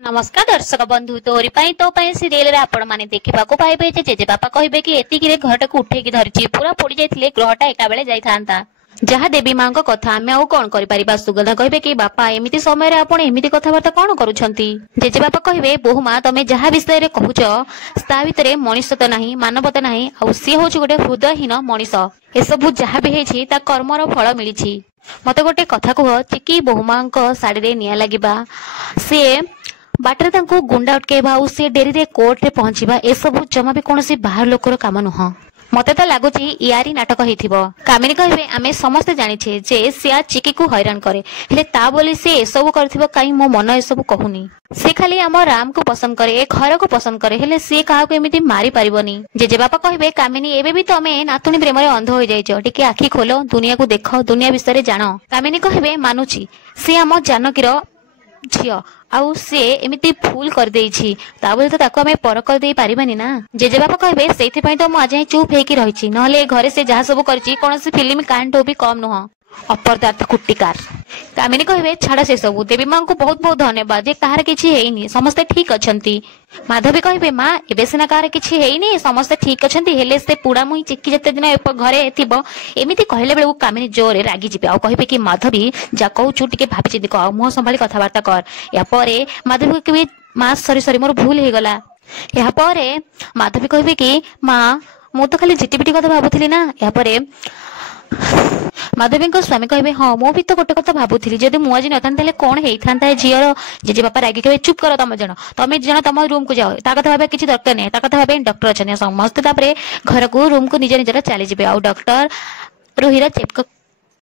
नमस्कार दर्शक बंधु तोरी तो सीरियल आपण माने देखा पाइबे जेजे बापा कहे कि एतिकी घरटा को उठेकी धरी पूरा पोड़ी जाइए ग्रहटा एका बेले जाता जहाँ देवी माँ कथा आम आउ कौन कर सुगंधा कहे कि बापा एमती समय आपड़ एमती कथबार्ता कौन करुजे बापा कहे बोहू माँ तुम जहाँ विषय में कहूच ता भितर मनीष तो ना मानवता ना आ सी हूँ गोटे हृदयहीन मनीष एसबू जहाँ भी है कर्मर फल मिली मत गोटे कथा कह चिकी बोहू माँ शाढ़ी निआ लगे सी बाटर तांको गुंडा अटकेबा आ से डेरी रे कोर्ट रे पहुंचीबा ए सब जमा भी कोनोसी बाहर लोकर काम नुह मते तो लगुच यारी नाटक होइथिबो कामिनी कहबे आमे समस्त जानिछे जे सिया चिकी को हैरान करे हेले ता बोली से ए सब करथिबो काई मो मन ए सब कहूनी से खाली आम राम को पसंद करे ए घर को पसंद करे हेले से काहा को एमिति मारी परिबनी जेजे बापा कहबे कामिनी एबे भी तमे नातुनी प्रेम रे अंध होई जाइछो टिके आखी खोलो दुनिया को देखो दुनिया विषय रे जानो कामिनी कहबे मानुची से आम जानकीर झियो आउ से एमिति फूल कर देइछि ता बोले तो ताको हमें पर कर देई पारिबानी ना जेजे बापा कहबे सेति पई तो मु आज चुप हेकी रहिछि नहले घरे से जहा सब करछि कोनोसी फिल्म कांड भी कम नुह अपरदार्थ कुट्टिकार कामिनी कहबे छाड़ से सब देवी मां को बहुत बहुत धन्यवाद जे कहार किछि हेइनी समस्त ठीक अछंती माधवी कहबे मां एबे सिना कहार किछि हेइनी समस्त ठीक अछंती हेले से पुडा मुई चिक्की जते दिन घरे थिबो एमिति कहले बेले कामिनी जोरे रागी जिबे आ कहबे कि माधवी जा कहू टिके भाबि चिंती कह मुह संभाली कथाबार्ता कर या परे माधवी कहबे मां सॉरी सॉरी मोर भूल हे गला या परे माधवी कहबे कि मां मु तो खाली झिटिपिटी कथा भाबुथिली ना या परे माधवी स्वामी कहबे हाँ मु भी तो गोटे कथा भाबुथिली जदि मु आज नथान कौन होता झीर जेजे बापा रागी कहे चुप कर तुम जन तुम रूम को जाओ ता कथा भाबे किछि दरकार नहीं ता कथा भाबे डॉक्टर अच्छा समस्त घर को रूम को निज निजर चली जाए आ डॉक्टर रोहिरा चेक